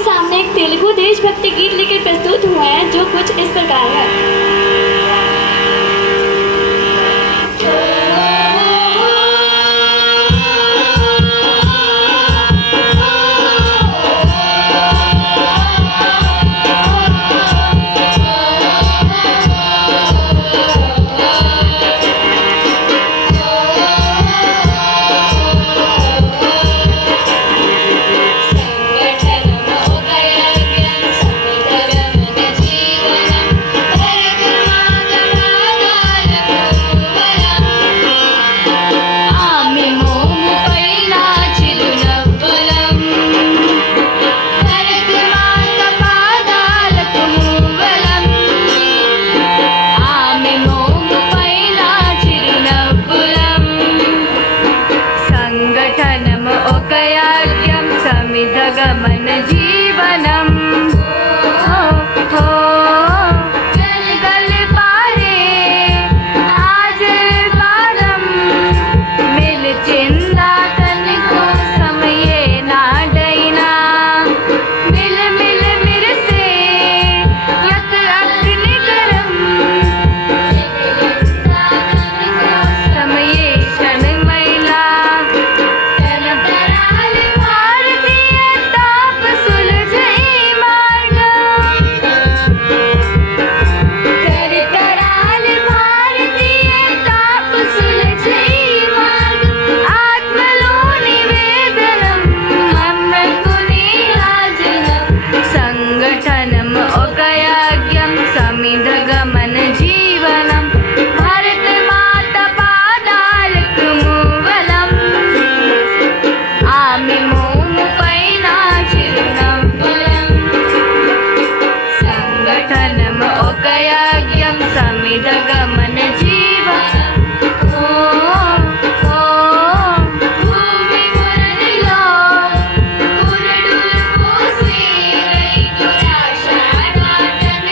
आपके सामने एक तेलुगु देशभक्ति गीत लेकर प्रस्तुत हुआ है जो कुछ इस प्रकार है। गमन जीवनम गल गल पारे आज पारम मिल चिंदा तन को समय ना डैना मिल मिल मिर से यत अग्नि गरम समय क्षण महिला गमन जीवनम भारत माता पादालक मूवलम आमि मोमु पैना चिरुनव्वलम संगठनम ओकयाज्ञम समिध गमन जीवनम भूमि मुरनिलो पुरडुल पोसे రైతురాశ నాటన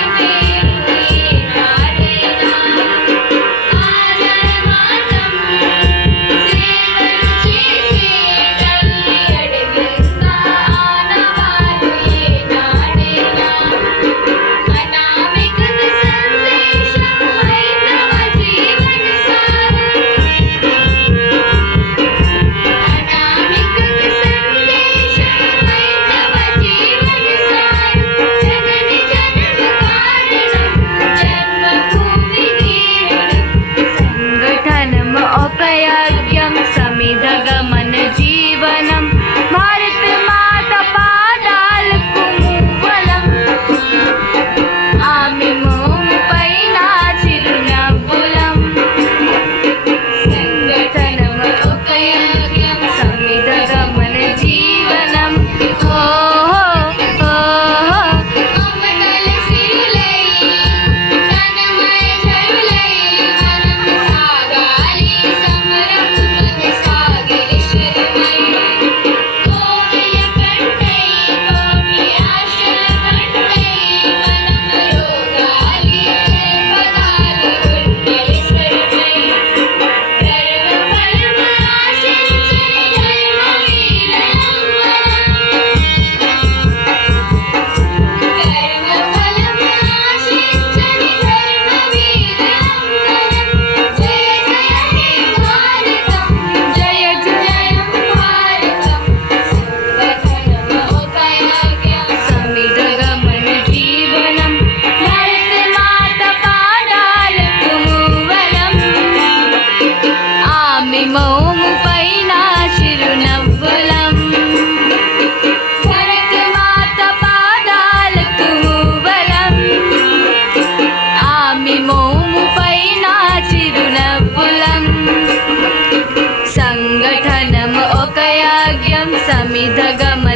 समिध गमन जीवनम भारत माता पादालक मूवलम आमि मोमु पैना चिरुनव्वलम संगठनम ओकयाज्ञम समिध गमन जीवनम कोमल सिरुलै तनमय झरुलै वनम सागाली समरम मोमु पैना चिरुनव्वलम भरत माता पादालक मूवलम आमि मोमु पैना चिरुनव्वलम संगठनम ओकयाज्ञम समिध गमन